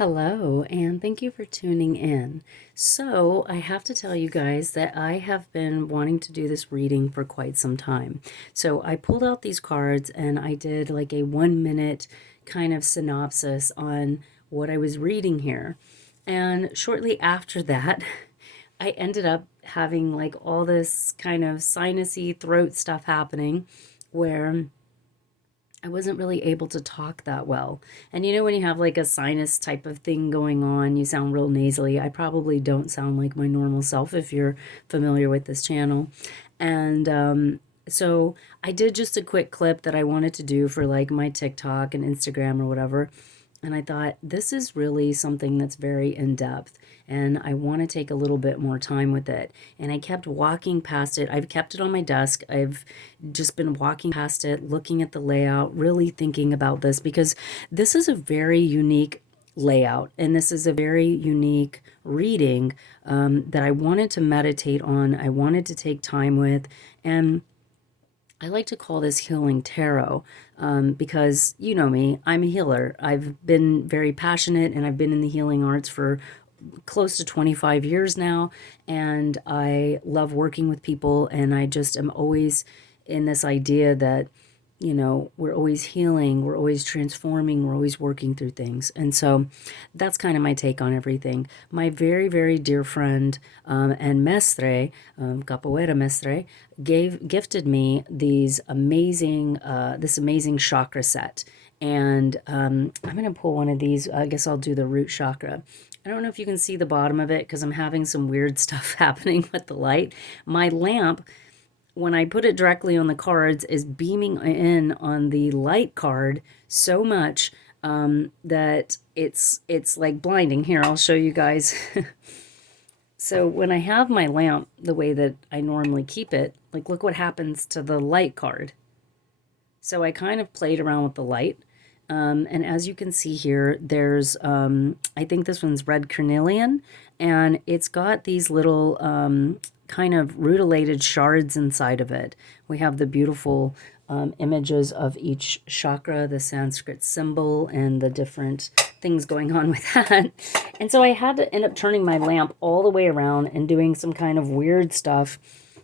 Hello, and thank you for tuning in. So, I have to tell you guys that I have been wanting to do this reading for quite some time. So, I pulled out these cards and I did like a 1 minute kind of synopsis on what I was reading here. And shortly after that, I ended up having like all this kind of sinusy throat stuff happening where I wasn't really able to talk that well. And you know, when you have like a sinus type of thing going on, you sound real nasally. I probably don't sound like my normal self if you're familiar with this channel. And so I did just a quick clip that I wanted to do for like my TikTok and Instagram or whatever. And I thought, this is really something that's very in depth, and I want to take a little bit more time with it. And I kept walking past it. I've kept it on my desk. I've just been walking past it, looking at the layout, really thinking about this because this is a very unique layout, and this is a very unique reading that I wanted to meditate on. I wanted to take time with, and I like to call this healing tarot because you know me, I'm a healer. I've been very passionate and I've been in the healing arts for close to 25 years now. And I love working with people. And I just am always in this idea that we're always healing, we're always transforming, we're always working through things. And so that's kind of my take on everything. My very, very dear friend and mestre, capoeira mestre, gifted me this amazing chakra set. And I'm going to pull one of these. I guess I'll do the root chakra. I don't know if you can see the bottom of it because I'm having some weird stuff happening with the light. My lamp, when I put it directly on the cards, is beaming in on the light card so much that it's like blinding. Here, I'll show you guys. So when I have my lamp the way that I normally keep it, like look what happens to the light card. So I kind of played around with the light. And as you can see here, there's, I think this one's red carnelian, and it's got these little kind of rutilated shards inside of it. We have the beautiful images of each chakra, the Sanskrit symbol, and the different things going on with that. And so I had to end up turning my lamp all the way around and doing some kind of weird stuff.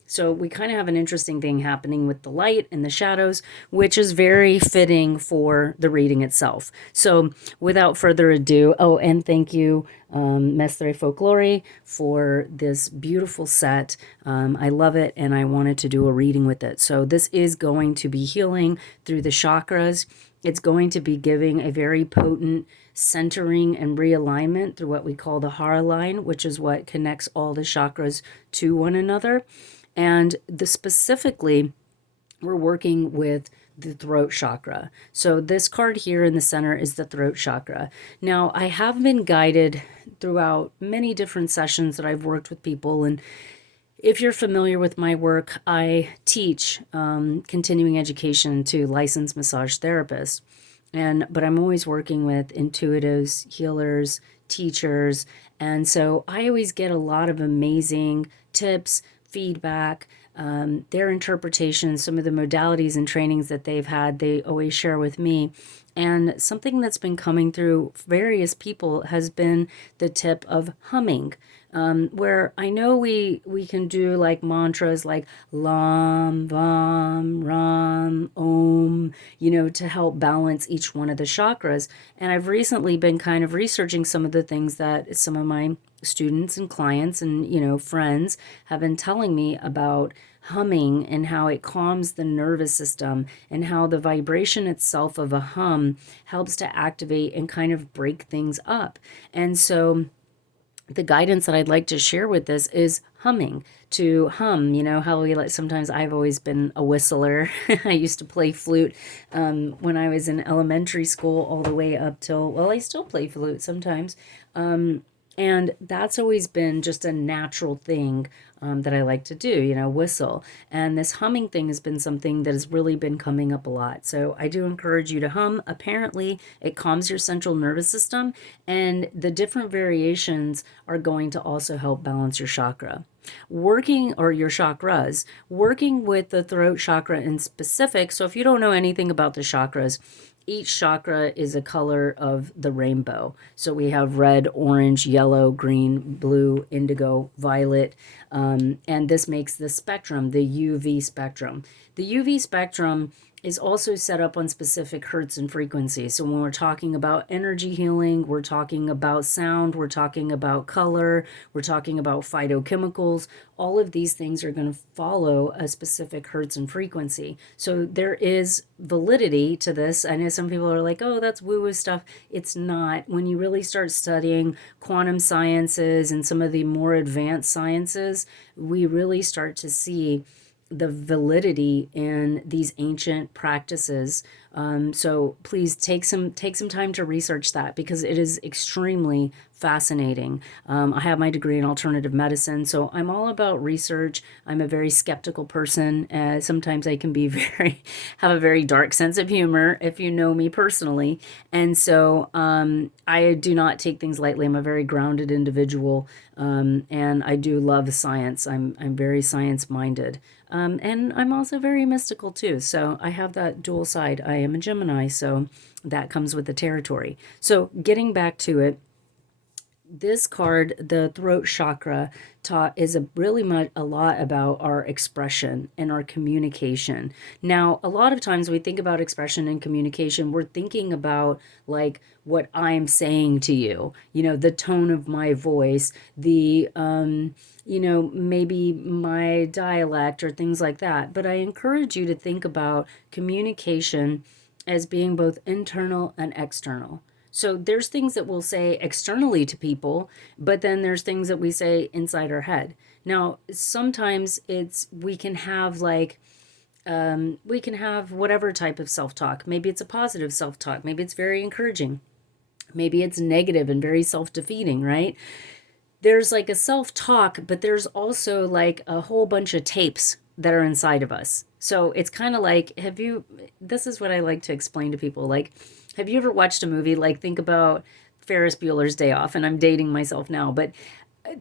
So we kind of have an interesting thing happening with the light and the shadows, which is very fitting for the reading itself. So without further ado, oh, and thank you, Mestre Folklore, for this beautiful set. I love it, and I wanted to do a reading with it. So this is going to be healing through the chakras. It's going to be giving a very potent centering and realignment through what we call the Hara line, which is what connects all the chakras to one another. And specifically, we're working with the throat chakra. So this card here in the center is the throat chakra. Now, I have been guided throughout many different sessions that I've worked with people. And if you're familiar with my work, I teach continuing education to licensed massage therapists. But I'm always working with intuitives, healers, teachers. And so I always get a lot of amazing tips, feedback, their interpretations, some of the modalities and trainings that they've had, they always share with me. And something that's been coming through various people has been the tip of humming, where I know we can do like mantras like lam, vam, ram, om, to help balance each one of the chakras. And I've recently been kind of researching some of the things that some of my students and clients and friends have been telling me about humming and how it calms the nervous system and how the vibration itself of a hum helps to activate and kind of break things up. And so the guidance that I'd like to share with this is humming. To hum, how we like, sometimes I've always been a whistler. I used to play flute when I was in elementary school all the way up till, well, I still play flute sometimes. And that's always been just a natural thing that I like to do, whistle. And this humming thing has been something that has really been coming up a lot. So I do encourage you to hum. Apparently, it calms your central nervous system, and the different variations are going to also help balance your chakra. Your chakras, working with the throat chakra in specific. So if you don't know anything about the chakras, each chakra is a color of the rainbow. So we have red, orange, yellow, green, blue, indigo, violet, and this makes the spectrum, the UV spectrum. The UV spectrum is also set up on specific hertz and frequencies. So when we're talking about energy healing, we're talking about sound, we're talking about color, we're talking about phytochemicals. All of these things are going to follow a specific hertz and frequency. So there is validity to this. I know some people are like, oh, that's woo-woo stuff. It's not. When you really start studying quantum sciences and some of the more advanced sciences, we really start to see the validity in these ancient practices. So please take some time to research that, because it is extremely fascinating. I have my degree in alternative medicine, so I'm all about research. I'm a very skeptical person. Sometimes I can be have a very dark sense of humor, if you know me personally. And so I do not take things lightly. I'm a very grounded individual, and I do love science. I'm very science minded. And I'm also very mystical too. So I have that dual side. I am a Gemini, so that comes with the territory. So getting back to it, this card, the throat chakra, is really much a lot about our expression and our communication. Now, a lot of times we think about expression and communication, we're thinking about like what I'm saying to you, the tone of my voice, the maybe my dialect or things like that. But I encourage you to think about communication as being both internal and external. So there's things that we'll say externally to people, but then there's things that we say inside our head. Now, sometimes we can have whatever type of self-talk. Maybe it's a positive self-talk. Maybe it's very encouraging. Maybe it's negative and very self-defeating, right? There's like a self-talk, but there's also like a whole bunch of tapes that are inside of us. So it's kind of like, this is what I like to explain to people. Like, have you ever watched a movie? Like, think about Ferris Bueller's Day Off, and I'm dating myself now, but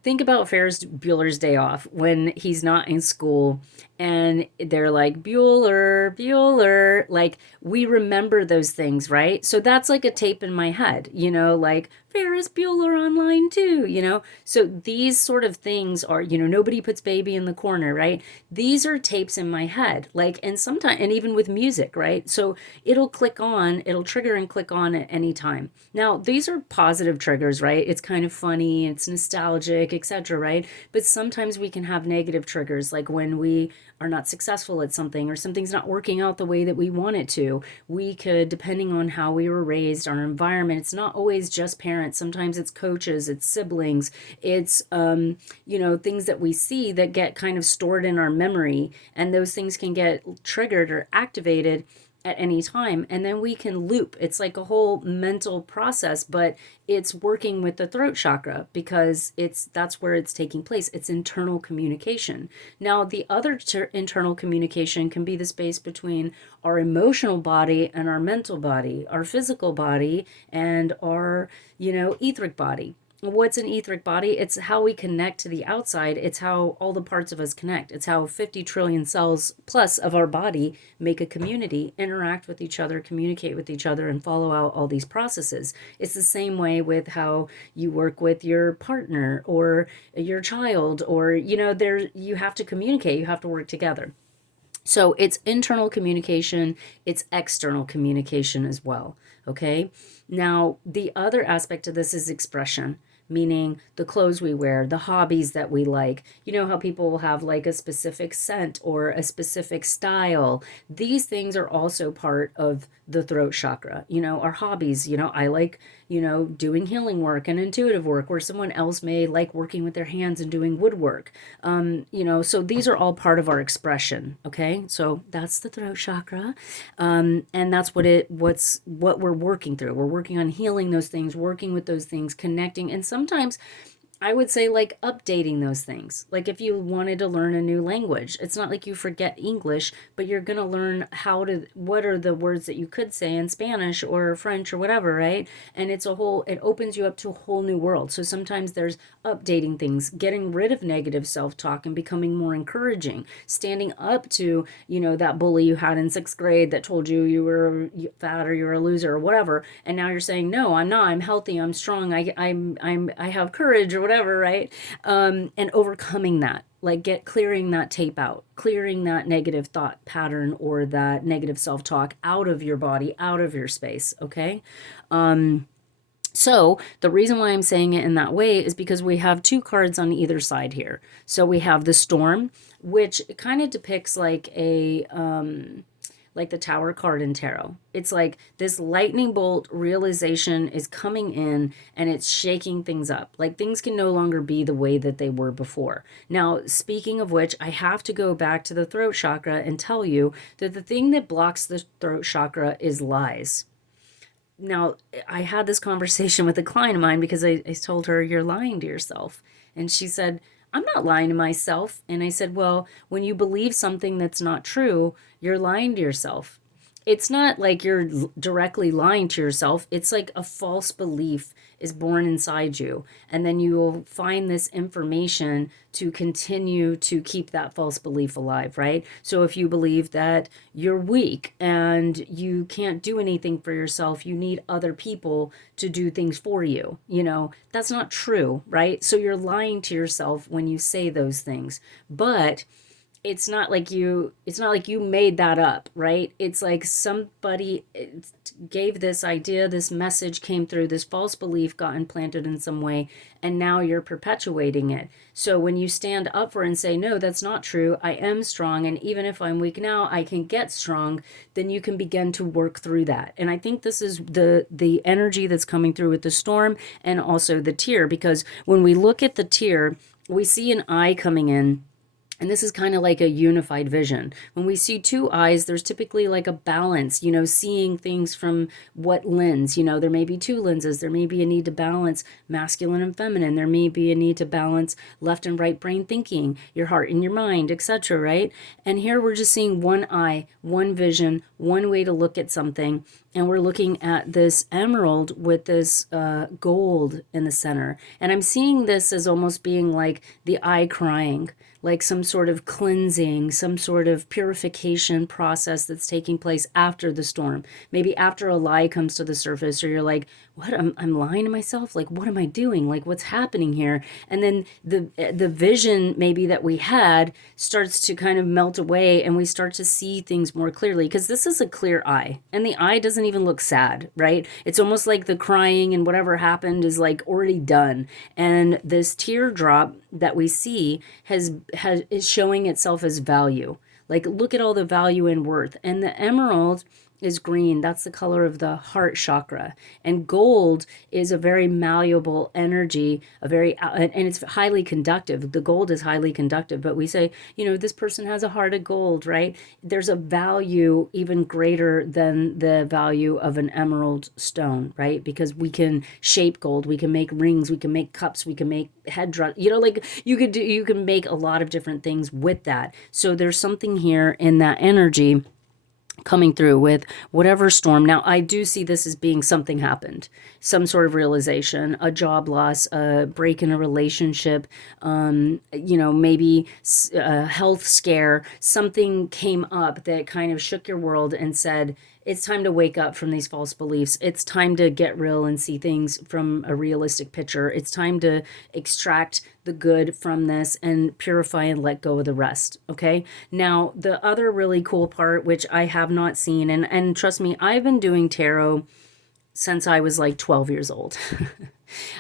think about Ferris Bueller's Day Off when he's not in school and they're like, Bueller, Bueller. Like, we remember those things, right? So that's like a tape in my head, like Ferris Bueller online too. So these sort of things are, nobody puts baby in the corner, right? These are tapes in my head, like, and sometimes, and even with music, right? So it'll trigger and click on at any time. Now, these are positive triggers, right? It's kind of funny, it's nostalgic, etc., right? But sometimes we can have negative triggers, like when we are not successful at something or something's not working out the way that we want it to. We could, depending on how we were raised, our environment, it's not always just parents. Sometimes it's coaches, it's siblings, it's, things that we see that get kind of stored in our memory. And those things can get triggered or activated at any time, and then we can loop. It's like a whole mental process, but it's working with the throat chakra because that's where it's taking place. It's internal communication. Now, the other internal communication can be the space between our emotional body and our mental body, our physical body and our etheric body. What's an etheric body? It's how we connect to the outside. It's how all the parts of us connect. It's how 50 trillion cells plus of our body make a community, interact with each other, communicate with each other, and follow out all these processes. It's the same way with how you work with your partner or your child, or you have to communicate, you have to work together. So it's internal communication, it's external communication as well. Okay. Now, the other aspect of this is expression, meaning the clothes we wear, the hobbies that we like. You know how people will have like a specific scent or a specific style. These things are also part of the throat chakra. Our hobbies, I like, doing healing work and intuitive work, where someone else may like working with their hands and doing woodwork. So these are all part of our expression. Okay. So that's the throat chakra. And that's what we're working through. We're working on healing those things, working with those things, connecting. And sometimes I would say like updating those things. Like if you wanted to learn a new language, it's not like you forget English, but you're going to learn what are the words that you could say in Spanish or French or whatever, right? And it opens you up to a whole new world. So sometimes there's updating things, getting rid of negative self talk and becoming more encouraging, standing up to, that bully you had in sixth grade that told you you were fat or you're a loser or whatever. And now you're saying, no, I'm not, I'm healthy, I'm strong, I have courage or whatever, right? And overcoming that, like clearing that tape out, clearing that negative thought pattern or that negative self-talk out of your body, out of your space. Okay. So the reason why I'm saying it in that way is because we have two cards on either side here. So we have the storm, which kind of depicts like the Tower card in tarot. It's like this lightning bolt realization is coming in and it's shaking things up. Like things can no longer be the way that they were before. Now, speaking of which, I have to go back to the throat chakra and tell you that the thing that blocks the throat chakra is lies. Now, I had this conversation with a client of mine because I told her, you're lying to yourself. And she said, I'm not lying to myself. And I said, well, when you believe something that's not true, you're lying to yourself. It's not like you're directly lying to yourself. It's like a false belief is born inside you. And then you will find this information to continue to keep that false belief alive, right? So if you believe that you're weak and you can't do anything for yourself, you need other people to do things for you, that's not true, right? So you're lying to yourself when you say those things. But it's not like you made that up, right? It's like somebody gave this idea, this message came through, this false belief got implanted in some way, and now you're perpetuating it. So when you stand up for it and say, no, that's not true, I am strong, and even if I'm weak now, I can get strong, then you can begin to work through that. And I think this is the energy that's coming through with the storm and also the tear, because when we look at the tear, we see an eye coming in. And this is kind of like a unified vision. When we see two eyes, there's typically like a balance, seeing things from what lens. There may be two lenses. There may be a need to balance masculine and feminine. There may be a need to balance left and right brain thinking, your heart and your mind, etc., right? And here we're just seeing one eye, one vision, one way to look at something. And we're looking at this emerald with this gold in the center. And I'm seeing this as almost being like the eye crying, like some sort of cleansing, some sort of purification process that's taking place after the storm. Maybe after a lie comes to the surface, or you're like, what, I'm lying to myself? Like, what am I doing? Like, what's happening here? And then the vision maybe that we had starts to kind of melt away, and we start to see things more clearly, because this is a clear eye, and the eye doesn't even look sad, right? It's almost like the crying and whatever happened is like already done. And this teardrop that we see is showing itself as value. Like, look at all the value and worth. And the emerald is green. That's the color of the heart chakra. And gold is a very malleable energy, and it's highly conductive. The gold is highly conductive, but we say, this person has a heart of gold, right? There's a value even greater than the value of an emerald stone, right? Because we can shape gold, we can make rings, we can make cups, we can make headdress, like you can make a lot of different things with that. So there's something here in that energy coming through with whatever storm. Now, I do see this as being something happened, some sort of realization, a job loss, a break in a relationship, maybe a health scare, something came up that kind of shook your world and said, it's time to wake up from these false beliefs. It's time to get real and see things from a realistic picture. It's time to extract the good from this and purify and let go of the rest. Okay. Now, the other really cool part, which I have not seen, and trust me, I've been doing tarot since I was like 12 years old.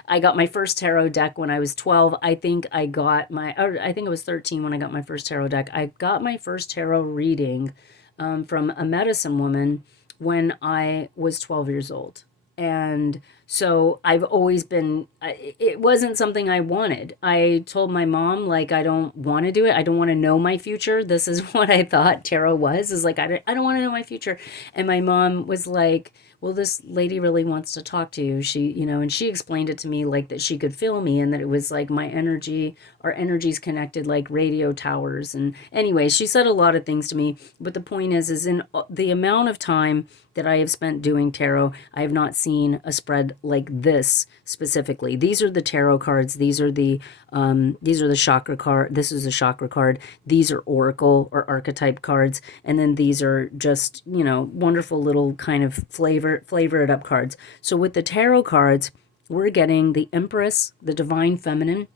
I got my first tarot deck when I was 12. I think I was 13 when I got my first tarot deck. I got my first tarot reading from a medicine woman when I was 12 years old. And so I've always been, it wasn't something I wanted. I told my mom, like, I don't want to do it. I don't want to know my future. This is what I thought tarot was like, I don't want to know my future. And my mom was like, well, this lady really wants to talk to you. She, and she explained it to me like that she could feel me and that it was like my energy, our energies connected like radio towers. And anyway, she said a lot of things to me. But the point is in the amount of time that I have spent doing tarot, I have not seen a spread like this specifically. These are the tarot cards. These are the chakra card. This is a chakra card. These are oracle or archetype cards, and then these are just wonderful little kind of flavor it up cards. So with the tarot cards, we're getting the Empress, the divine feminine,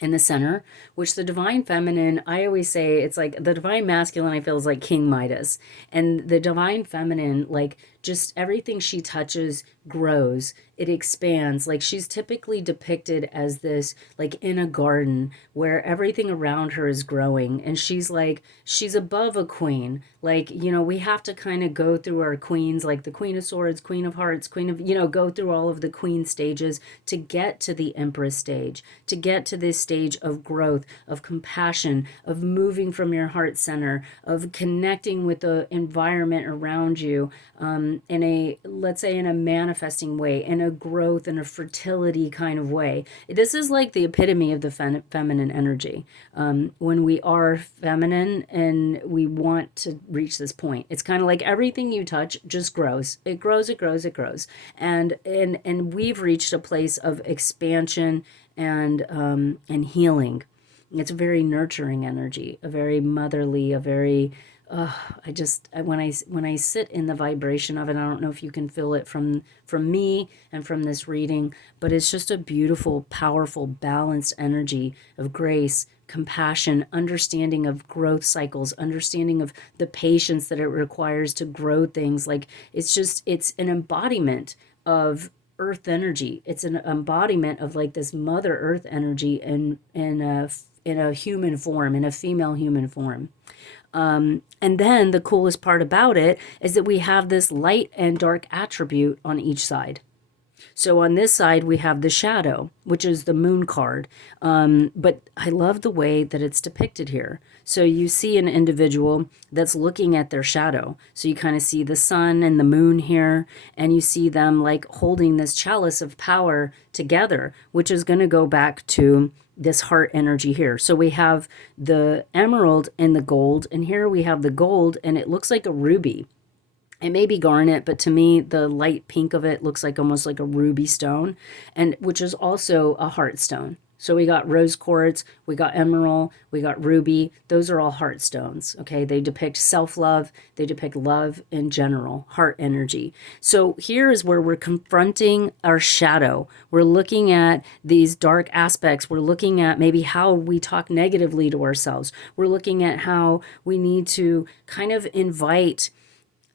in the center, which the divine feminine, I always say it's like the divine masculine, I feel is like King Midas. And the divine feminine, like just everything she touches grows, it expands. Like she's typically depicted as this, like in a garden where everything around her is growing. And she's above a queen. Like, we have to kind of go through our queens, like the Queen of Swords, Queen of Hearts, Queen of, go through all of the queen stages to get to the Empress stage, to get to this stage of growth, of compassion, of moving from your heart center, of connecting with the environment around you, in a, let's say, in a manifesting way, in a growth and a fertility kind of way. This is like the epitome of the feminine energy. When we are feminine and we want to reach this point, it's kind of like everything you touch just grows. It grows, it grows, it grows. And we've reached a place of expansion and healing. It's a very nurturing energy, a very motherly, a very when I sit in the vibration of it, I don't know if you can feel it from me and from this reading, but it's just a beautiful, powerful, balanced energy of grace, compassion, understanding of growth cycles, understanding of the patience that it requires to grow things. Like it's an embodiment of earth energy. It's an embodiment of like this mother earth energy in a human form, in a female human form. And then the coolest part about it is that we have this light and dark attribute on each side. So on this side, we have the shadow, which is the moon card. But I love the way that it's depicted here. So you see an individual that's looking at their shadow. So you kind of see the sun and the moon here, and you see them like holding this chalice of power together, which is going to go back to this heart energy here. So we have the emerald and the gold, and here we have the gold, and it looks like a ruby. It may be garnet, but to me, the light pink of it looks like almost like a ruby stone, and which is also a heart stone. So we got rose quartz, we got emerald, we got ruby. Those are all heart stones, okay? They depict self-love. They depict love in general, heart energy. So here is where we're confronting our shadow. We're looking at these dark aspects. We're looking at maybe how we talk negatively to ourselves. We're looking at how we need to kind of invite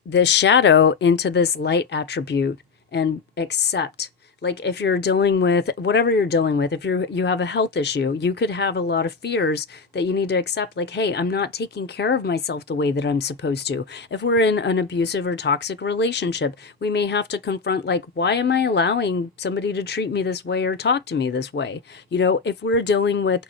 the shadow into this light attribute and accept. Like if you're dealing with whatever you're dealing with, if you have a health issue, you could have a lot of fears that you need to accept, like, hey, I'm not taking care of myself the way that I'm supposed to. If we're in an abusive or toxic relationship, we may have to confront, like, why am I allowing somebody to treat me this way or talk to me this way? If we're dealing with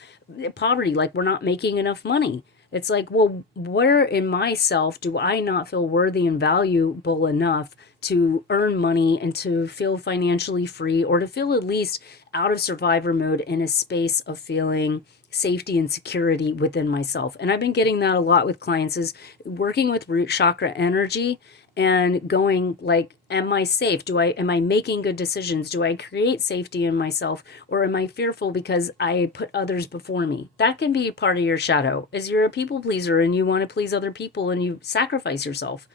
poverty, like we're not making enough money, it's like, well, where in myself do I not feel worthy and valuable enough to earn money and to feel financially free, or to feel at least out of survivor mode in a space of feeling safety and security within myself? And I've been getting that a lot with clients, is working with root chakra energy and going like, am I safe? Am I making good decisions? Do I create safety in myself, or am I fearful because I put others before me? That can be part of your shadow, is you're a people pleaser and you want to please other people and you sacrifice yourself.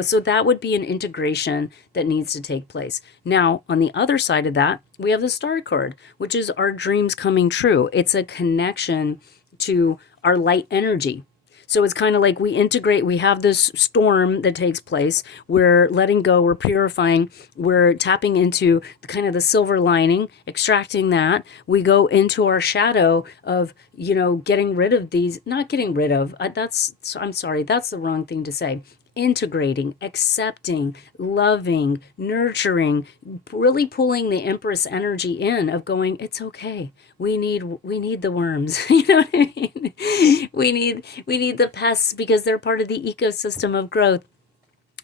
So that would be an integration that needs to take place. Now, on the other side of that, we have the star card, which is our dreams coming true. It's a connection to our light energy. So it's kind of like we integrate, we have this storm that takes place. We're letting go, we're purifying, we're tapping into kind of the silver lining, extracting that. We go into our shadow of, getting rid of these, not getting rid of, I'm sorry, that's the wrong thing to say. Integrating, accepting, loving, nurturing, really pulling the Empress energy in of going, it's okay. We need the worms. You know what I mean? We need the pests because they're part of the ecosystem of growth.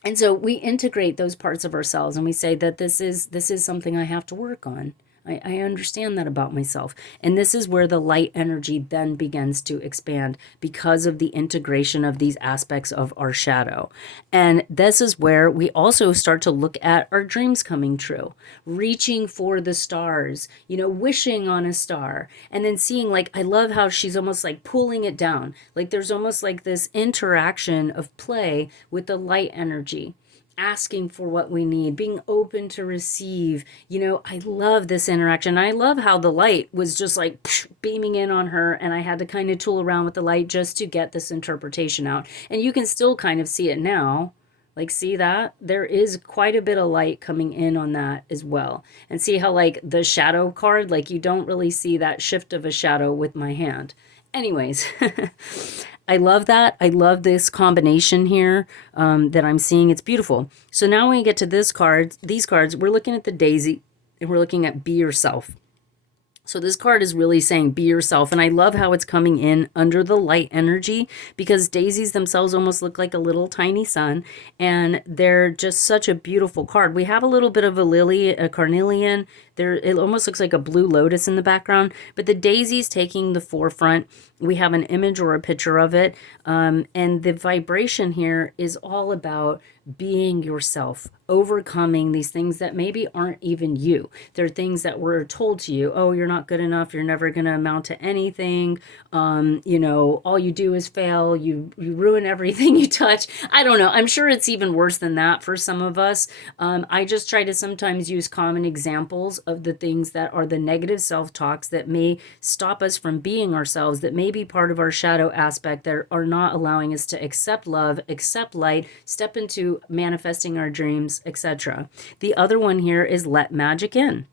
And so we integrate those parts of ourselves and we say that this is something I have to work on. I understand that about myself. And this is where the light energy then begins to expand because of the integration of these aspects of our shadow. And this is where we also start to look at our dreams coming true, reaching for the stars, wishing on a star, and then seeing, like, I love how she's almost like pulling it down. Like there's almost like this interaction of play with the light energy, asking for what we need, being open to receive. I love this interaction. I love how the light was just like beaming in on her, and I had to kind of tool around with the light just to get this interpretation out. And you can still kind of see it now. Like, see that? There is quite a bit of light coming in on that as well. And see how, like, the shadow card, like, you don't really see that shift of a shadow with my hand. Anyways, I love that. I love this combination here that I'm seeing. It's beautiful. So now when we get to these cards, we're looking at the daisy and we're looking at be yourself. So this card is really saying be yourself. And I love how it's coming in under the light energy, because daisies themselves almost look like a little tiny sun. And they're just such a beautiful card. We have a little bit of a lily, a carnelian. It almost looks like a blue lotus in the background. But the daisy's taking the forefront. We have an image or a picture of it. And the vibration here is all about being yourself, overcoming these things that maybe aren't even you. They're things that were told to you. Oh, you're not good enough. You're never going to amount to anything. All you do is fail. You ruin everything you touch. I don't know. I'm sure it's even worse than that for some of us. I just try to sometimes use common examples of the things that are the negative self-talks that may stop us from being ourselves, that may be part of our shadow aspect, that are not allowing us to accept love, accept light, step into manifesting our dreams, etc. The other one here is let magic in.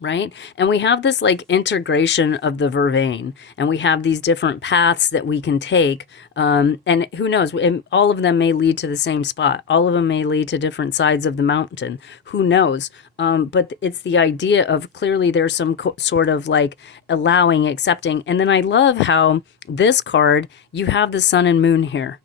Right? And we have this like integration of the vervain, and we have these different paths that we can take. And who knows, all of them may lead to the same spot. All of them may lead to different sides of the mountain. Who knows? But it's the idea of clearly there's some sort of like allowing, accepting. And then I love how this card, you have the sun and moon here.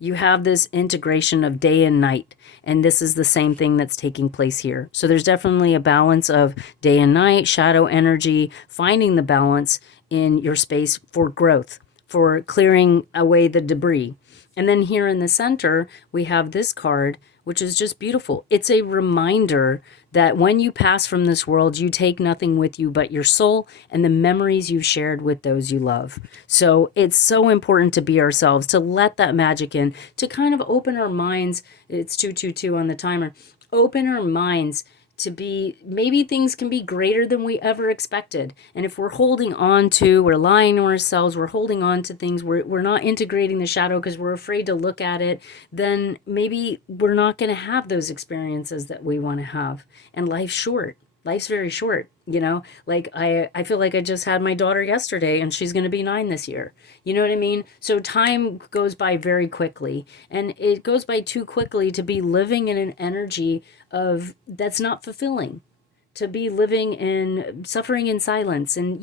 You have this integration of day and night, and this is the same thing that's taking place here. So there's definitely a balance of day and night, shadow energy, finding the balance in your space for growth, for clearing away the debris. And then here in the center, we have this card, which is just beautiful. It's a reminder that when you pass from this world, you take nothing with you but your soul and the memories you've shared with those you love. So it's so important to be ourselves, to let that magic in, to kind of open our minds. It's 222 on the timer. Open our minds to be, maybe things can be greater than we ever expected. And if we're holding on to, we're lying to ourselves, we're holding on to things, we're not integrating the shadow because we're afraid to look at it, then maybe we're not going to have those experiences that we want to have. And life's short. Life's very short, like I feel like I just had my daughter yesterday and she's going to be 9 this year. You know what I mean? So time goes by very quickly, and it goes by too quickly to be living in an energy of that's not fulfilling, to be living in suffering in silence. And,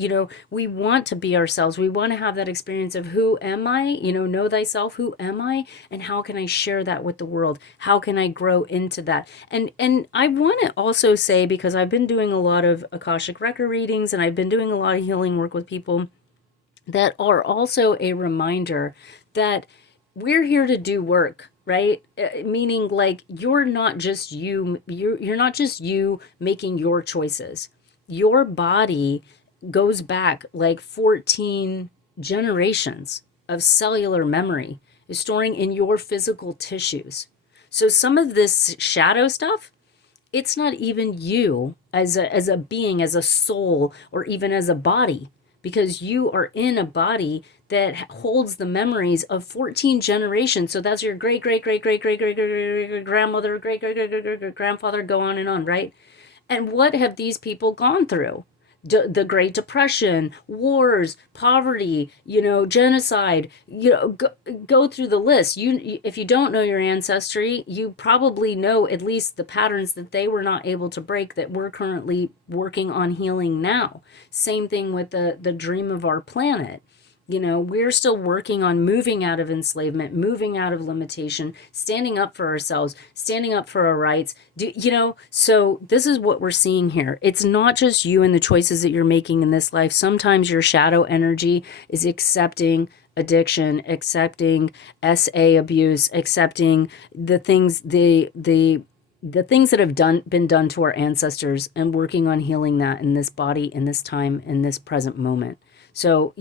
we want to be ourselves. We want to have that experience of who am I? Know thyself. Who am I? And how can I share that with the world? How can I grow into that? And I want to also say, because I've been doing a lot of Akashic record readings and I've been doing a lot of healing work with people that are also a reminder that we're here to do work, right? Meaning, like, you're not just you, you're not just you making your choices. Your body goes back like 14 generations of cellular memory, is storing in your physical tissues. So some of this shadow stuff, it's not even you as a being, as a soul, or even as a body, because you are in a body that holds the memories of 14 generations. So that's your great, great, great, great, great, great, great, great, great grandmother, great, great, great, great, great, great grandfather, go on and on, right? And what have these people gone through? The Great Depression, wars, poverty, genocide, go through the list. If you don't know your ancestry, you probably know at least the patterns that they were not able to break that we're currently working on healing now. Same thing with the dream of our planet. We're still working on moving out of enslavement, moving out of limitation, standing up for ourselves, standing up for our rights. So this is what we're seeing here. It's not just you and the choices that you're making in this life. Sometimes your shadow energy is accepting addiction, accepting SA abuse, accepting the things the things that have been done to our ancestors, and working on healing that in this body, in this time, in this present moment. So,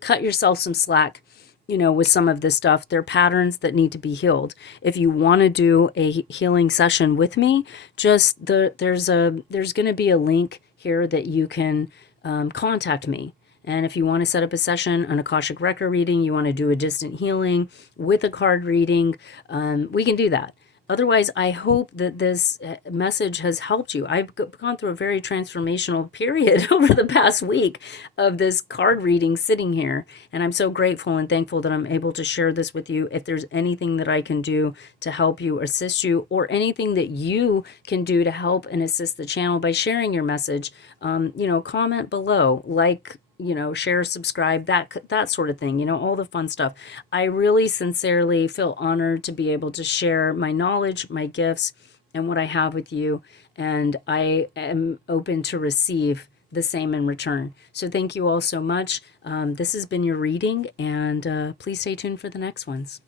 cut yourself some slack, with some of this stuff. There are patterns that need to be healed. If you want to do a healing session with me, there's going to be a link here that you can contact me. And if you want to set up a session, an Akashic record reading, you want to do a distant healing with a card reading, we can do that. Otherwise, I hope that this message has helped you. I've gone through a very transformational period over the past week of this card reading sitting here. And I'm so grateful and thankful that I'm able to share this with you. If there's anything that I can do to help you, assist you, or anything that you can do to help and assist the channel by sharing your message, comment below, share, subscribe, that sort of thing, all the fun stuff. I really sincerely feel honored to be able to share my knowledge, my gifts, and what I have with you. And I am open to receive the same in return. So thank you all so much. This has been your reading, and please stay tuned for the next ones.